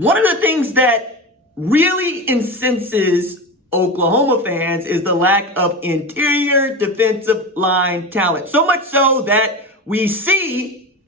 One of the things that really incenses Oklahoma fans is the lack of interior defensive line talent. So much so that we see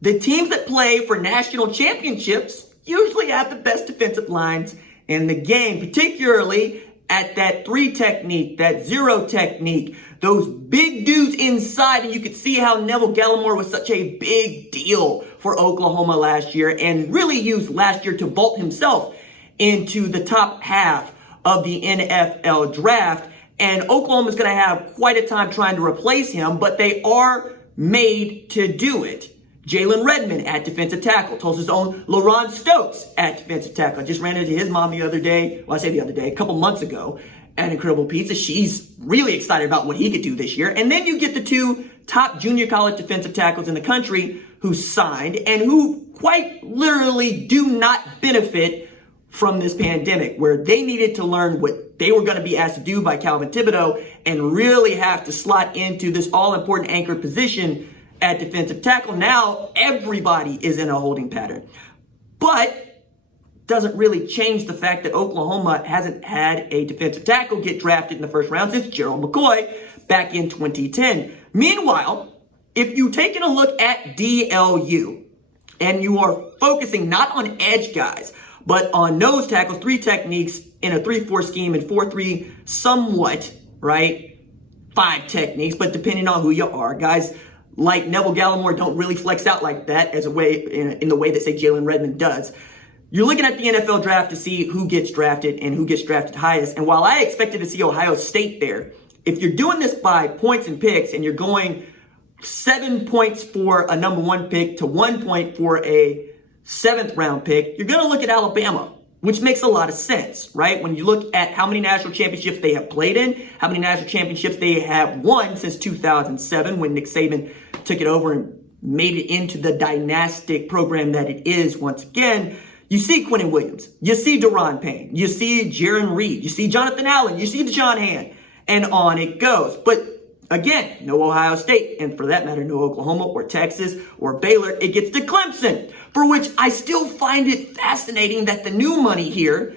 the teams that play for national championships usually have the best defensive lines in the game, particularly at that 3 technique, that 0 technique, those big dudes inside. And you could see how Neville Gallimore was such a big deal for Oklahoma last year and really used last year to vault himself into the top half of the NFL draft. And Oklahoma's going to have quite a time trying to replace him, but they are made to do it. Jalen Redmond at defensive tackle. Tulsa's own LaRon Stokes at defensive tackle. I just ran into his mom the other day. Well, I say the other day, a couple months ago at Incredible Pizza. She's really excited about what he could do this year. And then you get the 2 top junior college defensive tackles in the country who signed and who quite literally do not benefit from this pandemic, where they needed to learn what they were going to be asked to do by Calvin Thibodeau and really have to slot into this all-important anchor position at defensive tackle. Now everybody is in a holding pattern, but doesn't really change the fact that Oklahoma hasn't had a defensive tackle get drafted in the first round since Gerald McCoy back in 2010. Meanwhile, if you've taken a look at DLU and you are focusing not on edge guys, but on nose tackles, 3 techniques in a 3-4 scheme and 4-3 somewhat, right? 5 techniques, but depending on who you are, guys like Neville Gallimore don't really flex out like that as a way in the way that, say, Jalen Redmond does. You're looking at the NFL draft to see who gets drafted and who gets drafted highest. And while I expected to see Ohio State there, if you're doing this by points and picks and you're going 7 points for a number 1 pick to 1 point for a 7th round pick, you're going to look at Alabama, which makes a lot of sense, right? When you look at how many national championships they have played in, how many national championships they have won since 2007 when Nick Saban took it over and made it into the dynastic program that it is once again. You see Quinnen Williams, you see Daron Payne, you see Jaron Reed, you see Jonathan Allen, you see Deshaun Hand, and on it goes. But again, no Ohio State, and for that matter, no Oklahoma or Texas or Baylor. It gets to Clemson, for which I still find it fascinating that the new money here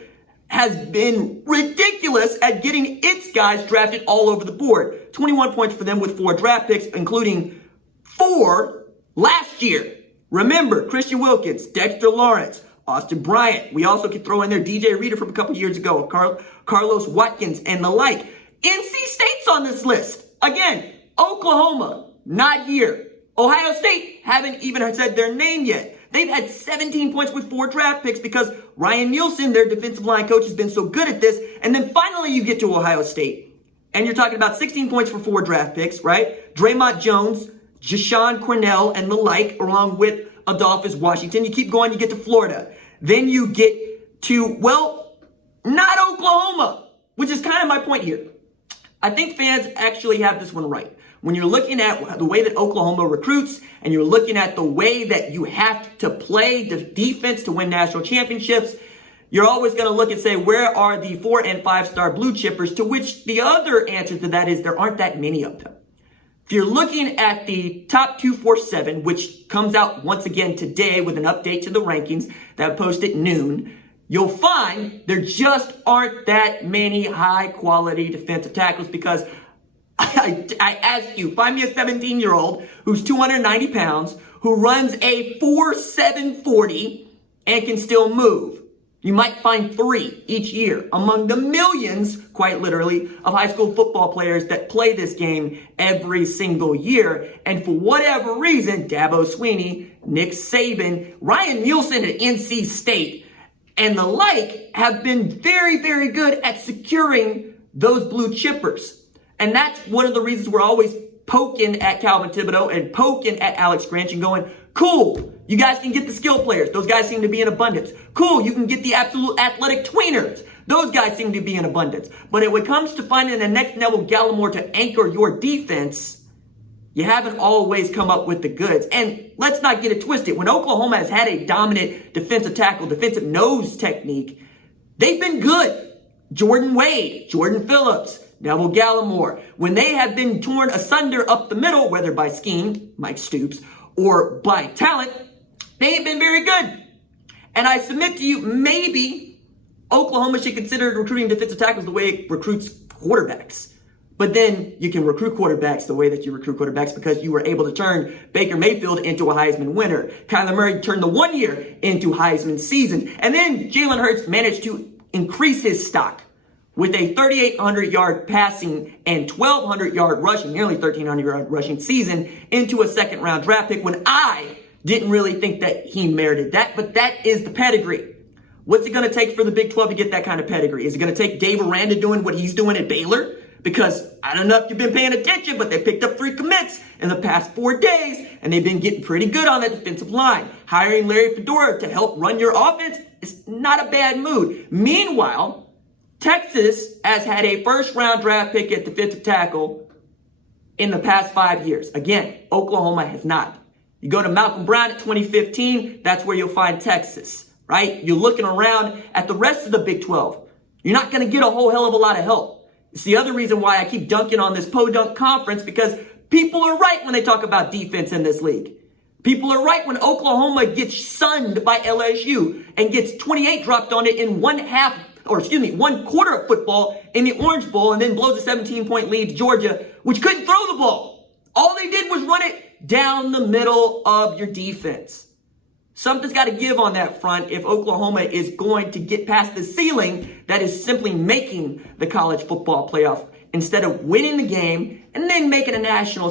has been ridiculous at getting its guys drafted all over the board. 21 points for them with 4 draft picks, including 4 last year. Remember, Christian Wilkins, Dexter Lawrence, Austin Bryant. We also could throw in there DJ Reader from a couple years ago, Carlos Watkins, and the like. NC State's on this list. Again, Oklahoma, not here. Ohio State haven't even said their name yet. They've had 17 points with 4 draft picks because Ryan Nielsen, their defensive line coach, has been so good at this. And then finally you get to Ohio State, and you're talking about 16 points for 4 draft picks, right? Draymond Jones, Jashawn Cornell, and the like, along with Adolphus Washington. You keep going, you get to Florida. Then you get to, well, not Oklahoma, which is kind of my point here. I think fans actually have this one right. When you're looking at the way that Oklahoma recruits and you're looking at the way that you have to play the defense to win national championships, you're always going to look and say, where are the 4 and 5 star blue chippers? To which the other answer to that is there aren't that many of them. If you're looking at the top 247, which comes out once again today with an update to the rankings that post at noon, you'll find there just aren't that many high-quality defensive tackles because I ask you, find me a 17-year-old who's 290 pounds, who runs a 4.7 40 and can still move. You might find 3 each year among the millions, quite literally, of high school football players that play this game every single year. And for whatever reason, Dabo Swinney, Nick Saban, Ryan Nielsen at NC State, and the like have been very, very good at securing those blue chippers. And that's one of the reasons we're always poking at Calvin Thibodeau and poking at Alex Grinch and going, cool, you guys can get the skill players. Those guys seem to be in abundance. Cool, you can get the absolute athletic tweeners. Those guys seem to be in abundance. But when it comes to finding the next Neville Gallimore to anchor your defense, you haven't always come up with the goods. And let's not get it twisted. When Oklahoma has had a dominant defensive tackle, defensive nose technique, they've been good. Jordan Wade, Jordan Phillips, Neville Gallimore, when they have been torn asunder up the middle, whether by scheme, Mike Stoops, or by talent, they have been very good. And I submit to you, maybe Oklahoma should consider recruiting defensive tackles the way it recruits quarterbacks. But then you can recruit quarterbacks the way that you recruit quarterbacks because you were able to turn Baker Mayfield into a Heisman winner. Kyler Murray turned the 1 year into Heisman season. And then Jalen Hurts managed to increase his stock with a 3,800-yard passing and 1,200-yard rushing, nearly 1,300-yard rushing season into a second-round draft pick when I didn't really think that he merited that. But that is the pedigree. What's it going to take for the Big 12 to get that kind of pedigree? Is it going to take Dave Aranda doing what he's doing at Baylor? Because I don't know if you've been paying attention, but they picked up 3 commits in the past 4 days, and they've been getting pretty good on that defensive line. Hiring Larry Fedora to help run your offense is not a bad move. Meanwhile, Texas has had a first-round draft pick at defensive tackle in the past 5 years. Again, Oklahoma has not. You go to Malcolm Brown at 2015, that's where you'll find Texas, right? You're looking around at the rest of the Big 12. You're not going to get a whole hell of a lot of help. It's the other reason why I keep dunking on this podunk conference, because people are right when they talk about defense in this league. People are right when Oklahoma gets sunned by LSU and gets 28 dropped on it in one quarter of football in the Orange Bowl, and then blows a 17-point lead to Georgia, which couldn't throw the ball. All they did was run it down the middle of your defense. Something's got to give on that front if Oklahoma is going to get past the ceiling that is simply making the college football playoff instead of winning the game and then making a national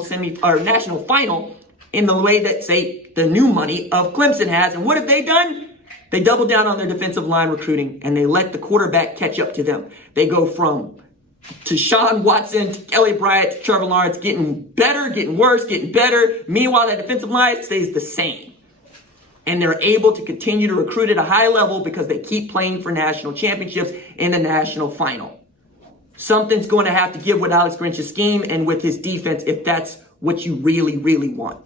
final in the way that, say, the new money of Clemson has. And what have they done? They double down on their defensive line recruiting and they let the quarterback catch up to them. They go from Deshaun Watson to Kelly Bryant to Trevor Lawrence, getting better, getting worse, getting better. Meanwhile, that defensive line stays the same. And they're able to continue to recruit at a high level because they keep playing for national championships in the national final. Something's going to have to give with Alex Grinch's scheme and with his defense if that's what you really, really want.